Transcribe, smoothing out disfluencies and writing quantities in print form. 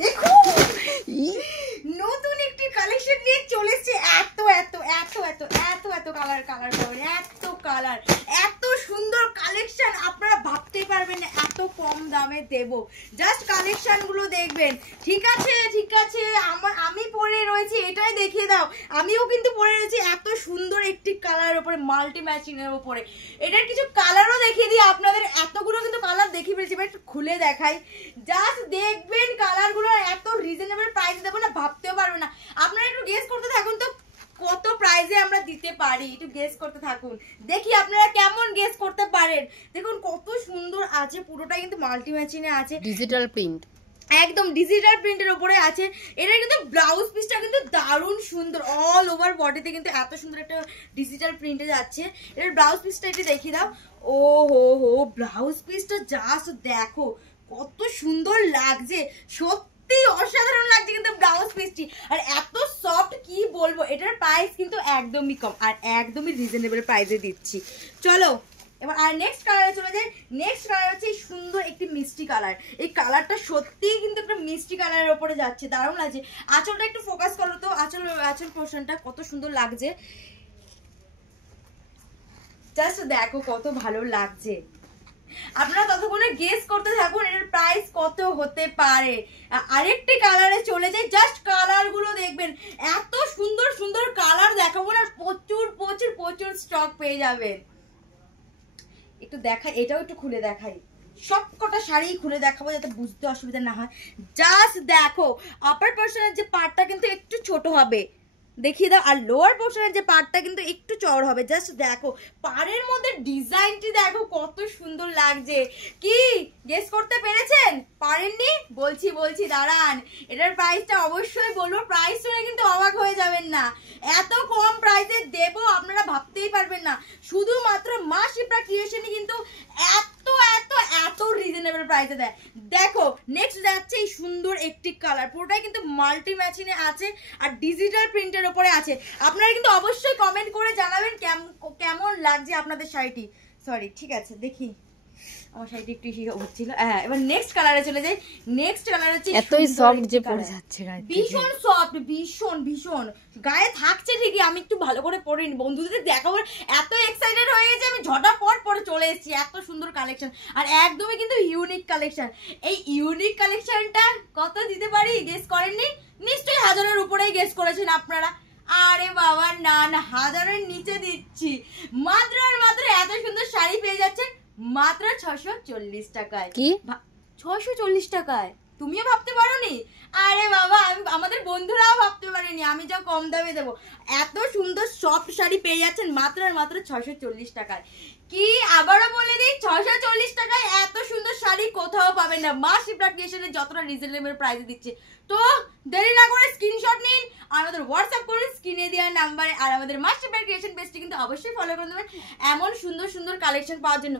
দেখো নতুন একটি কালেকশন নিয়ে চলেছে। এত এত এত এত এত এত কালার কালার পাবেন, এত কালার, এত সুন্দর কালেকশন আপনারা ভাবতেই পারবেন না এত কম দামে দেব। জাস্ট কালেকশন গুলো দেখবেন। ঠিক আছে ঠিক আছে, আমি পরে রয়েছি, এটাই দেখিয়ে দাও। আমিও কিন্তু পরে রয়েছি এত সুন্দর একটি কালারের উপরে, মাল্টি ম্যাচিং এর উপরে। এটার কিছু কালারও দেখিয়ে দিই আপনাদের। এতগুলো কিন্তু কালার দেখিয়ে ফেলছি, একটু খুলে দেখাই। জাস্ট দেখবেন কালারগুলো এত রিজনেবল প্রাইস দেবো না, ভাবতেও পারবেন না। আপনারা একটু গেস করতে থাকুন তো কত প্রাইসে আমরা দিতে পারি, একটু গেস করতে থাকুন, দেখি আপনারা কেমন গেস করতে পারেন। দেখুন কত সুন্দর আছে, পুরোটা কিন্তু মাল্টি ম্যাচিংয়ে আছে, ডিজিটাল প্রিন্ট, একদম ডিজিটাল প্রিন্টের উপরে আছে। এটা কিন্তু ব্লাউজ পিসটা কিন্তু দারুণ সুন্দর, অল ওভার বডিতে কিন্তু এত সুন্দর একটা ডিজিটাল প্রিন্টে যাচ্ছে। এর ব্লাউজ পিসটা একটু দেখিয়ে দাও। ও হো হো, ব্লাউজ পিসটা জাস্ট দেখো কত সুন্দর লাগছে, সত্যি অসাধারণ লাগছে কিন্তু ব্লাউজ পিসটি। আর এত সফট কি বলবো, এটার প্রাইস কিন্তু একদমই কম আর একদমই রিজনেবল প্রাইসে দিচ্ছি। চলো এবার আর নেক্সট কালারে চলে যাই। নেক্সট কালার হচ্ছে সুন্দর একটি মিষ্টি কালার। এই কালারটা সত্যিই কিন্তু একটা মিষ্টি কালারের উপরে যাচ্ছে, দারুণ লাগছে। আঁচলটা একটু ফোকাস করো তো, আঁচল পোর্শনটা কত সুন্দর লাগছে, জাস্ট দেখো কত ভালো লাগছে। আপনারা ততক্ষণে গেস করতে থাকুন এর প্রাইস কত হতে পারে। আরেকটি কালারে চলে যাই, জাস্ট কালার গুলো দেখবেন, এত সুন্দর সুন্দর কালার দেখাবো না, প্রচুর প্রচুর প্রচুর স্টক পেয়ে যাবেন। একটু দেখাই, এটাও একটু খুলে দেখাই, সবকটা শাড়ি খুলে দেখাবো যাতে বুঝতে অসুবিধা না হয়। জাস্ট দেখো আপার পোর্শনের যে পার্টটা কিন্তু একটু ছোট হবে, দেখিয়ে দাও, আর লোয়ার পোর্শনের যে পার্টটা কিন্তু একটু চওড়া হবে। জাস্ট দেখো পাড়ের মধ্যে ডিজাইনটি দেখো কত সুন্দর লাগছে। কি গেস করতে পেরেছেন? পারেননি? বলছি বলছি দাঁড়ান, এটার প্রাইসটা অবশ্যই বলবো, প্রাইস শুনে কিন্তু অবাক হয়ে যাবেন না, এত কম প্রাইসে দেবো আপনারা ভাবতেই পারবেন না। শুধুমাত্র মা শিপ্রা ক্রিয়েশনই কিন্তু এত এত এত রিজনেবল প্রাইসে দেয়। দেখো নেক্সট যাচ্ছে এই সুন্দর একটি কালার, পুরোটাই কিন্তু মাল্টি ম্যাচিংয়ে আছে আর ডিজিটাল প্রিন্টের উপরে আছে। আপনারা কিন্তু অবশ্যই কমেন্ট করে জানাবেন কেমন লাগছে আপনাদের শাড়িটি। সরি, ঠিক আছে দেখি আমার শাড়িটি একটু হচ্ছিল। হ্যাঁ, এবার নেক্সট কালারে চলে যাই। নেক্সট কালার হচ্ছে এতই সফট যে পরে যাচ্ছে গায়ে, ভীষণ সফট, ভীষণ ভীষণ গায়ে থাকছে ঠিকই, আমি একটু ভালো করে পরে নি, বন্ধুদের দেখাবো, এত এক্সাইটেড হয়ে গেছে আমি ঝটাপট পরে চলে এসেছি। এত সুন্দর কালেকশন আর একদমই কিন্তু ইউনিক কালেকশন। এই ইউনিক কালেকশনটা কত দিতে পারি গেস করেননি? নিশ্চয়ই 1000-এর উপরেই গেস করেছেন আপনারা। আরে বাবা না না, 1000-এর নিচে দিচ্ছি। মাত্র আর মাত্র এত সুন্দর শাড়ি পেয়ে যাচ্ছেন মাত্র 640 টাকায়। কি 640 টাকায়? তুমিও ভাবতে পারোনি? আরে বাবা, আমাদের বন্ধুরাও ভাবতে পারেনি আমি যা কম দামে দেবো। এত সুন্দর সফট শাড়ি পেয়ে যাচ্ছেন মাত্র আর মাত্র 640 টাকায়। কি আবারও বলে দিই, 640 টাকায় এত সুন্দর শাড়ি কোথাও পাবেন না। মা শিপ্রা ক্রিয়েশনে যতটা রিজনেবল প্রাইসে দিচ্ছে, তো দেরি না করে স্ক্রিনশট নিন, আমাদের হোয়াটসঅ্যাপ করুন স্ক্রিনে দেওয়া নাম্বারে। আর আমাদের মা শিপ্রা ক্রিয়েশন পেজটি কিন্তু অবশ্যই ফলো করে দেবেন এমন সুন্দর সুন্দর কালেকশন পাওয়ার জন্য।